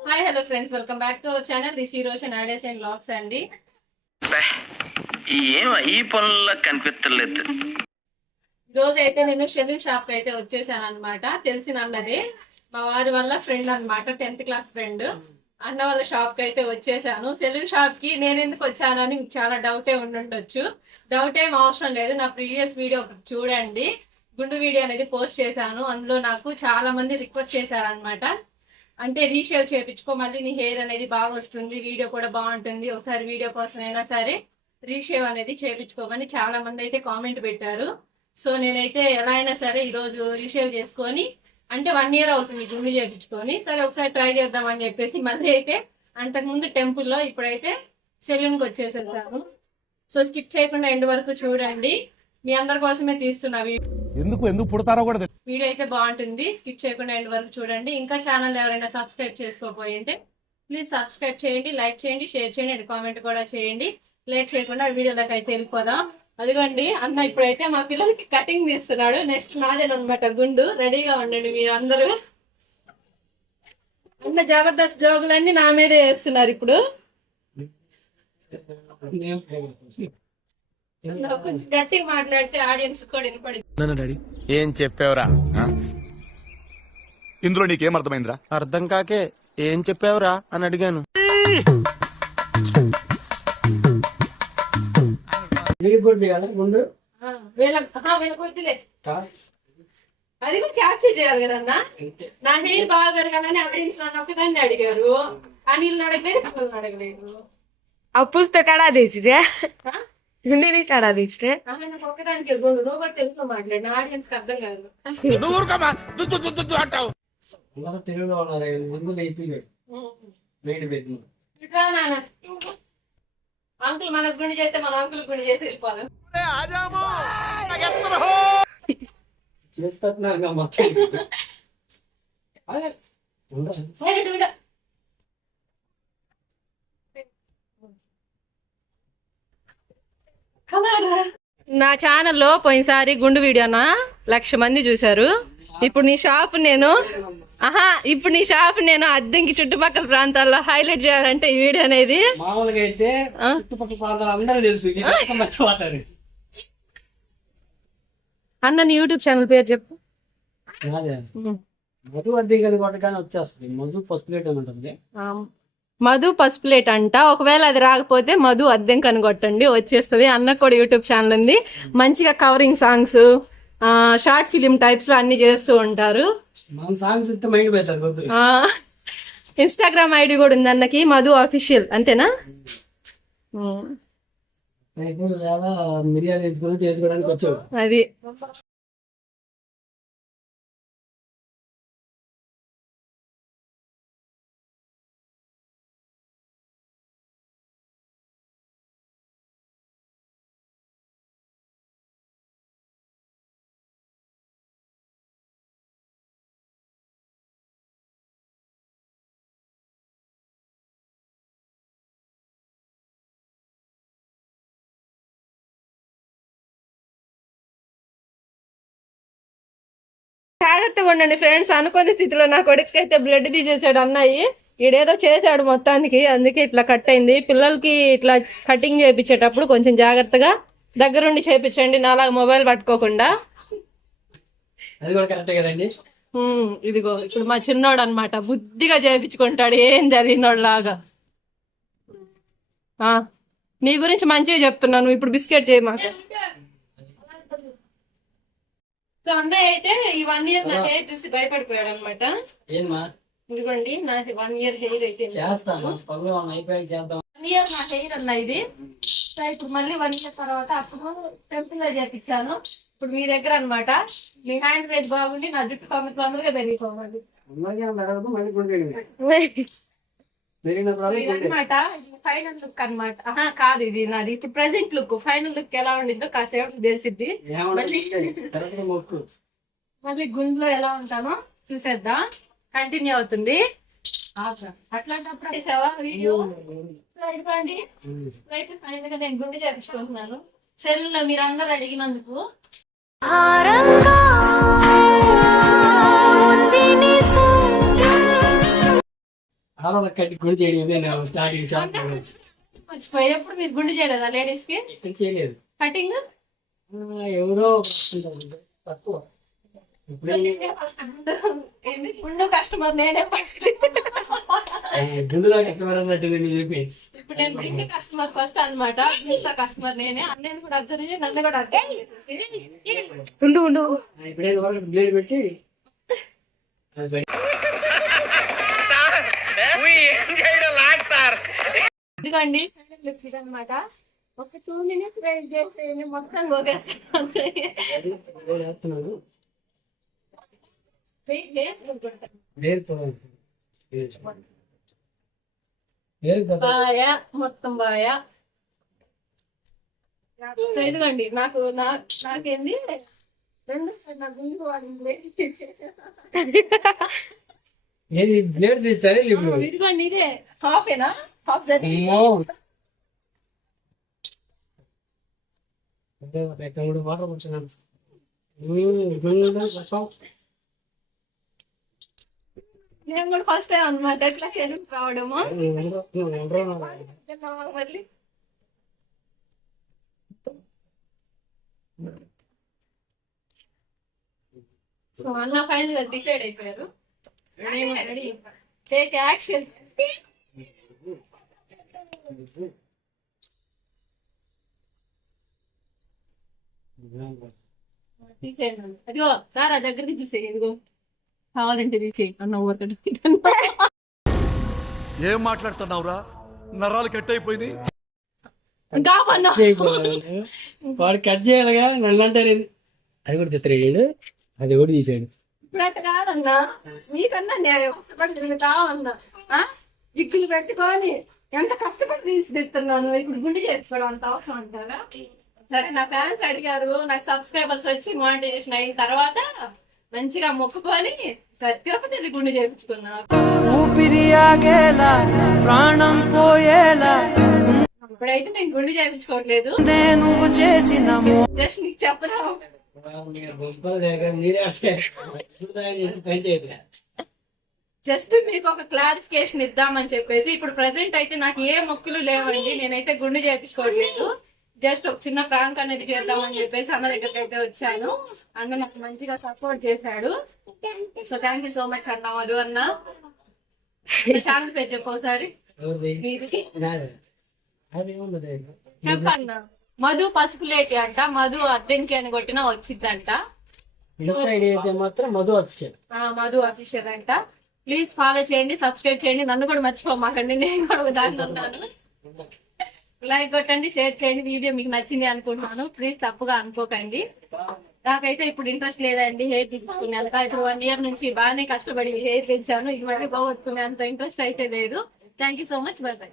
Hi hello friends welcome back to our channel Rishi Roshan ads and blogs అండి. ఏం ఈ పనుల్లో కనిపించలేదు రోజు అయితే నేను షెల్యూన్ షాప్కి అయితే వచ్చేసాను అనమాట తెలిసిన అన్నది మా వారి వల్ల ఫ్రెండ్ అన్నమాట టెన్త్ క్లాస్ ఫ్రెండ్ అన్న వాళ్ళ షాప్కి అయితే వచ్చేసాను. సెలూన్ షాప్కి నేను ఎందుకు వచ్చానని మీకు చాలా డౌటే ఉండుండొచ్చు. డౌట్ ఏం అవసరం లేదు. నా ప్రీవియస్ వీడియో ఒకటి చూడండి. గుండు వీడియో అనేది పోస్ట్ చేశాను. అందులో నాకు చాలా మంది రిక్వెస్ట్ చేశారనమాట అంటే రీషేవ్ చేయించుకో మళ్ళీ నీ హెయిర్ అనేది బాగా వస్తుంది వీడియో కూడా బాగుంటుంది ఒకసారి వీడియో కోసం అయినా సరే రీషేవ్ అనేది చేయించుకోమని చాలా మంది అయితే కామెంట్ పెట్టారు. సో నేనైతే ఎలా అయినా సరే ఈరోజు రీషేవ్ చేసుకొని అంటే వన్ ఇయర్ అవుతుంది గుండు చేయించుకొని సరే ఒకసారి ట్రై చేద్దామని చెప్పేసి మళ్ళీ అయితే అంతకుముందు టెంపుల్లో ఇప్పుడైతే సెలూన్కి వచ్చేసేసాను సో స్కిప్ చేయకుండా ఎండ్ వరకు చూడండి. మీ అందరి కోసమే తీస్తున్నా వీడియో ఎందుకు ఎందుకు పుడతారో కూడా. వీడియో అయితే బాగుంటుంది. స్కిప్ చేయకుండా ఎండ్ వరకు చూడండి. ఇంకా ఛానల్ ఎవరైనా సబ్స్క్రైబ్ చేసుకోకపోయి ఉంటే ప్లీజ్ సబ్స్క్రైబ్ చేయండి లైక్ చేయండి షేర్ చేయండి అండ్ కామెంట్ కూడా చేయండి. లేట్ చేయకుండా వీడియోలోకి అయితే వెళ్ళిపోదాం. అదిగోండి అన్న ఇప్పుడైతే మా పిల్లలకి కటింగ్ తీస్తున్నాడు. నెక్స్ట్ నాదేనమాట గుండు. రెడీగా ఉండండి మీరు అందరూ. అన్న జబర్దస్త్ జోగులన్నీ నా మీదే వేస్తున్నారు ఇప్పుడు. ఏం చెప్పావురా? ఇందులో నీకేం అర్థమైందిరా? అర్థం కాకే ఏం చెప్పావురా అని అడిగాను. అది కూడా క్యాప్చర్ చేయాలి కదన్నా నా హెయిర్ బాగా పెరగాలని అవిడెన్స్ నన్ను అడిగారు. ఆ నీళ్ళు అడగలేదు అడగలేదు. అప్పుస్తో కడా తెచ్చిదే నేనే కాడా తీసిన? తెలుగులో ఉన్నారు. ముందు అంకుల్ మనకు గుండి చేస్తే మన అంకుల్ గుండి చేసి వెళ్ళిపోదాం చేస్తున్నారు నా ఛానల్లో పోయినసారి గుండు వీడియోనా లక్ష మంది చూశారు. ఇప్పుడు నీ షాప్ నేను ఆహా ఇప్పుడు నీ షాప్ నేను అద్దెంకి చుట్టుపక్కల ప్రాంతాల్లో హైలైట్ చేయాలంటే ఈ వీడియో అనేది. మామూలుగా అయితే ఆ? చుట్టుపక్కల ప్రాంతాలు అందరూ తెలుసు ఇది మొత్తం మర్చిపోతారు. అన్న నీ యూట్యూబ్ ఛానల్ పేరు చెప్పు. మధు అద్దె కొట్టగానే వచ్చేస్తుంది. మధు పసుపు ప్లేట్ అని ఉంటుంది మధు పసుపులేట్ అంట. ఒకవేళ అది రాకపోతే మధు అద్దెం కనుగొట్టండి వచ్చేస్తుంది. అన్న కూడా యూట్యూబ్ ఛానల్ ఉంది. మంచిగా కవరింగ్ సాంగ్స్ షార్ట్ ఫిలిం టైప్స్లో అన్ని చేస్తూ ఉంటారు. ఇన్స్టాగ్రామ్ ఐడి కూడా ఉంది అన్నకి మధు అఫీషియల్ అంతేనా? అది. జాగ్రత్తగా ఉండండి ఫ్రెండ్స్. అనుకోని స్థితిలో నా కొడుకు అయితే బ్లడ్ తీసేసాడు అన్నయ్యి. ఈడేదో చేశాడు మొత్తానికి. అందుకే ఇట్లా కట్ అయింది. పిల్లలకి ఇట్లా కటింగ్ చేయించేటప్పుడు కొంచెం జాగ్రత్తగా దగ్గరుండి చేపించండి. నాలాగా మొబైల్ పట్టుకోకుండా. ఇదిగో ఇప్పుడు మా చిన్నోడు అన్నమాట బుద్ధిగా చేయించుకుంటాడు ఏం జరిగినోడు లాగా ఆ, నీ గురించి మంచిగా చెప్తున్నాను. ఇప్పుడు బిస్కెట్ చేయమా సో అన్నయ్య అయితే ఈ వన్ ఇయర్ నా హెయిర్ చూసి భయపడిపోయాడు అనమాట ఇదిగోండి నా వన్ ఇయర్ హెయిర్ అయితే చేస్తాను వన్ ఇయర్ నా హెయిర్ అన్న ఇది. సో ఇప్పుడు మళ్ళీ వన్ ఇయర్ తర్వాత అప్పుడు టెంపుల్లో చేపించాను. ఇప్పుడు మీ దగ్గర అన్నమాట. మీ హ్యాండ్ వేజ్ బాగుండి నా జుట్టు తొందర తొందరగా పెరిగిపోవాలి. అనమాట ఫైనల్ లుక్ అన్నమాట. ఆహా కాదు ఇది నాది. ఇప్పుడు ప్రెసెంట్ లుక్ ఫైనల్ లుక్ ఎలా ఉండిద్దో కాసేపు తెలిసిద్ది. మళ్ళీ గుండెలో ఎలా ఉంటానో చూసేద్దాం. కంటిన్యూ అవుతుంది. అట్లాంటప్పుడు చేసావా వీడియో? ఇదిగోండి అయితే ఫైనల్గా నేను గుండె చేపించుకుంటున్నాను సెల్లో మీరు అందరు అడిగినందుకు. ఆడవాళ్ళ కట్టి గుడి చేయడం ఇదే స్టార్టింగ్ షాప్ మర్చిపోయేప్పుడు మీరు గుండు చేయలేదా లేడీస్కి? ఇక్కడ చేయలేదు. కటింగ్ ఎవరో. తక్కువ. గుండు కస్టమర్ నేనే ఫస్ట్ గుండులా కస్టమర్ అన్నట్టు నేను చెప్పి. ఇప్పుడు నేను కస్టమర్ ఫస్ట్ కస్టమర్ నేనే. కూడా అబ్జర్వ్ చేసి నన్ను కూడా అబ్జర్వ్ ఉండు ఉండు. ఇప్పుడే బ్లేడ్ పెట్టి. ఇదిగోండి. అనమాట ఒక టూ మినిట్స్ వెయిట్ చేస్తే మొత్తం గోగేస్తాను మొత్తం బాయా. సో ఇదిగోండి నాకు నా నాకేంది? రెండు నా గుండు వాడింది. ఏది బ్లేడ్ తెచ్చారే ఇప్పుడు? ఇదిగోండి ఇదే. హాఫ్ అదే ఒక తమ్ముడు వాటర్ కూర్చున్నాను. నేను కూడా ఫస్ట్ టైం అనమాట ఎట్లా హెల్ప్ రావడము? మళ్ళీ? సో అన్న ఫైనల్గా డిసైడ్ అయిపోయారు. టేక్ యాక్షన్ తీసేయండి. అదిగో రారా దగ్గరికి చూసేయి ఇదిగో. కావాలంటే తీసేయి. అన్న ఊరికటి ఏం మాట్లాడుతున్నావురా? నరాలు కట్ అయిపోయినాయి. కావన్నా వాడు కట్ చేయాలిగా నన్ను అంటారు అది కూడా తెత్తరాడు అది కూడా తీసాడు అట్లా కాదన్నా. మీకన్నా నేను కష్టపడి కావన్నా? దిక్కులు పెట్టుకొని ఎంత కష్టపడి తీసి తెస్తున్నాను? ఇప్పుడు గుండె చేసుకోవడం అంత అవసరం అంటారా? సరే నా ఫ్యాన్స్ అడిగారు. నాకు సబ్స్క్రైబర్స్ వచ్చి మానిటైజేషన్ అయిన తర్వాత మంచిగా మొక్కుకొని తిరుపతి వెళ్ళి గుండె చేయించుకున్నా ఇప్పుడైతే నేను గుండె చేయించుకోవట్లేదు జస్ట్ మీకు చెప్పడం మీరే పంచాయతీ జస్ట్ మీకు ఒక క్లారిఫికేషన్ ఇద్దామని చెప్పేసి ఇప్పుడు ప్రెసెంట్ అయితే నాకు ఏ మొక్కులు లేవండి నేనైతే గుండు చేయించుకోవట్లేదు జస్ట్ ఒక చిన్న ప్రాంక్ అనేది చేద్దామని చెప్పేసి అన్న దగ్గరికి అయితే వచ్చాను. అన్న నాకు మంచిగా సపోర్ట్ చేశాడు. So thank you so much అన్న మధు అన్న. ఛానల్ పేరు చెప్పు ఒకసారి. చెప్పన్న మధు పసుపులేటి అంట మధు అద్దెంకి అని కొట్టినా మాత్రం మధు అఫిషియల్ మధు అఫీషియల్ అంట. ప్లీజ్ ఫాలో చేయండి సబ్స్క్రైబ్ చేయండి. నన్ను కూడా మర్చిపోమాకండి నేను కూడా దాంట్లో ఉన్నాను లైక్ కొట్టండి షేర్ చేయండి. వీడియో మీకు నచ్చింది అనుకుంటున్నాను. ప్లీజ్ తప్పుగా అనుకోకండి. నాకైతే ఇప్పుడు ఇంట్రెస్ట్ లేదండి హెయిర్ తీసుకునేంత ఇప్పుడు వన్ ఇయర్ నుంచి బాగానే కష్టపడి హెయిర్ పెంచాను ఇది మళ్ళీ బాగొట్టుకునే అంత ఇంట్రెస్ట్ అయితే లేదు. Thank you so much bye bye